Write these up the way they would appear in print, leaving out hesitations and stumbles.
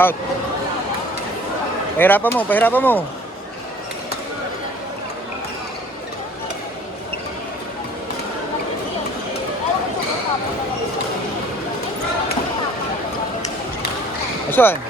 Out. Pahirapan mo, pahirapan mo. Asan?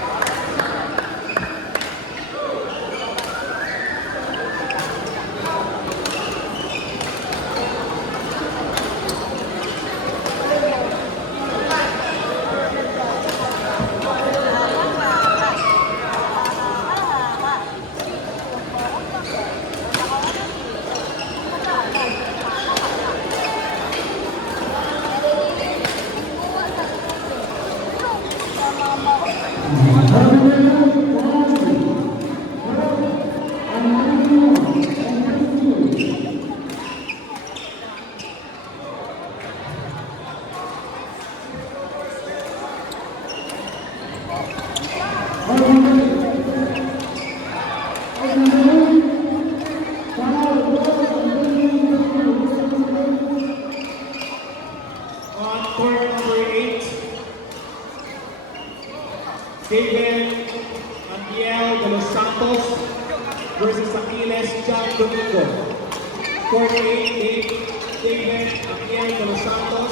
David Andiel de los Santos versus Aquiles John Domingo. Court 8, David Andiel de los Santos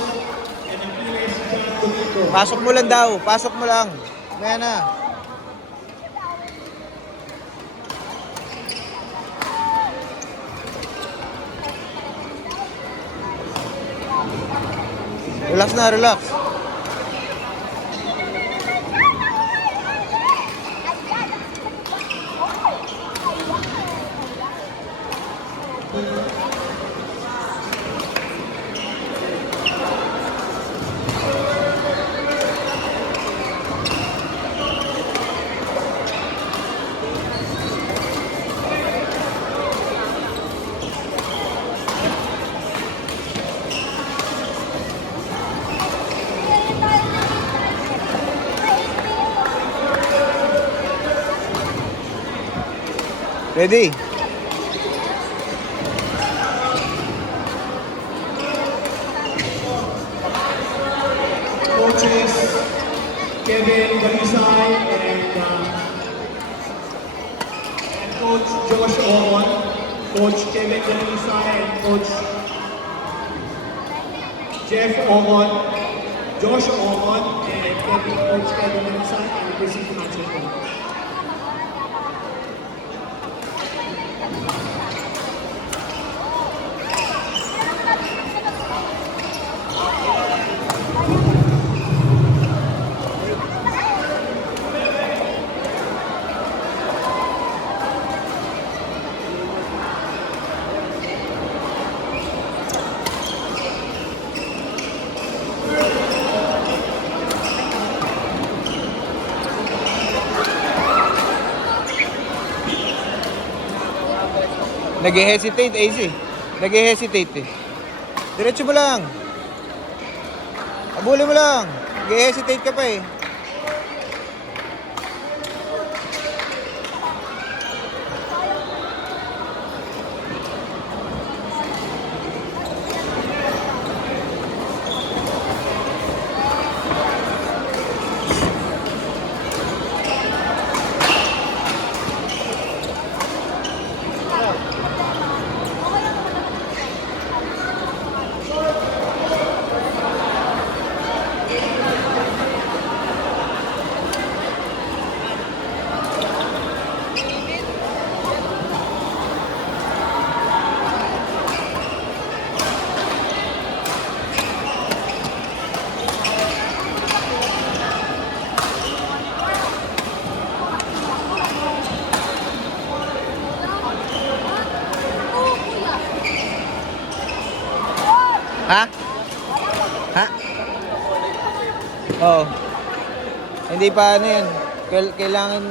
and Aquiles John Domingo. Pasok mo lang daw, pasok mo lang. Maya na. Relax na, relax. Ready? Coaches Kevin Galisay and Coach Josh Owen. Coach Kevin Galisay and Coach Jeff Owen. Josh Owen and Coach Kevin Galisay and Chrissy Financial. Nag-hesitate, AC. Nag-hesitate eh. Diretso mo lang. Abuli mo lang. Nag-hesitate ka pa eh. Ha? Ha? Oo. Hindi pa ano yan. Kailangan